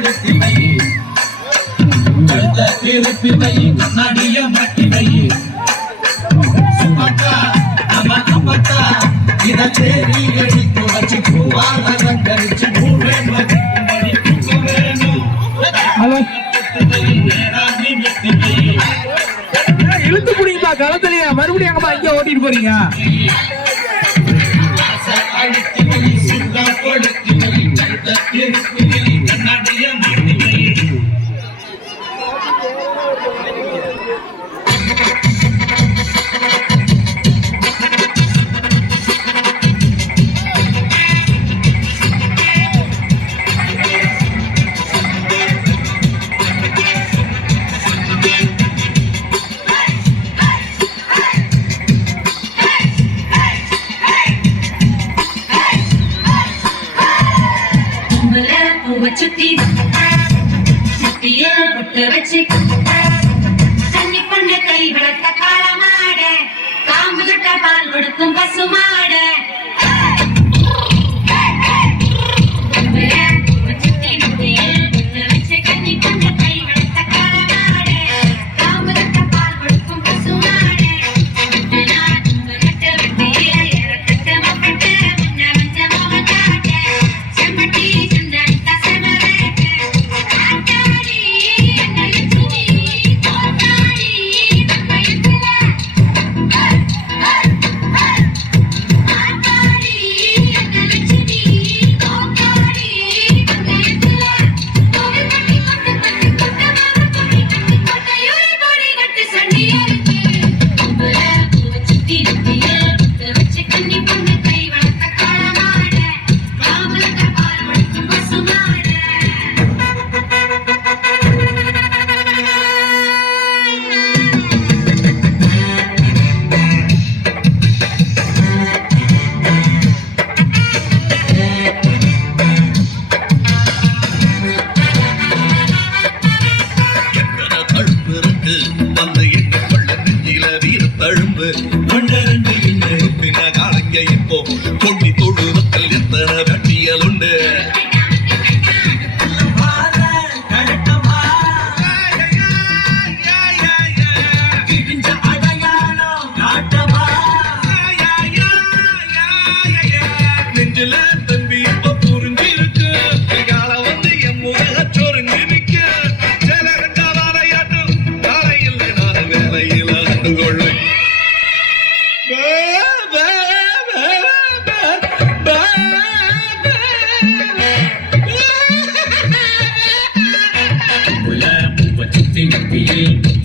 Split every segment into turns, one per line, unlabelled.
படுத்தினை
இழுத்து புடிங்கப்பா களத்துலயே மறுபடியும் அங்கப்பா இங்க ஓட்டிட்டு போறீங்க?
அழுத்தி சுத்தி.
சுத்திய புட்டு வச்சு. தண்ணி பண்ண கை விளக்க காலமாட. காம்பு கிட்ட பசுமாட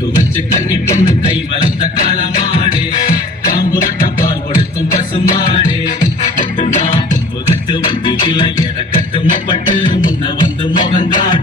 முத்து வச்சு கண்ணி கொண்டு கை வளர்த்த களமாடே காம்பு கட்ட பால் கொடுக்கும் பசுமாடே. முட்டுனா பொம்பு கட்டு வண்டியில எடக்கட்டு முப்பட்டு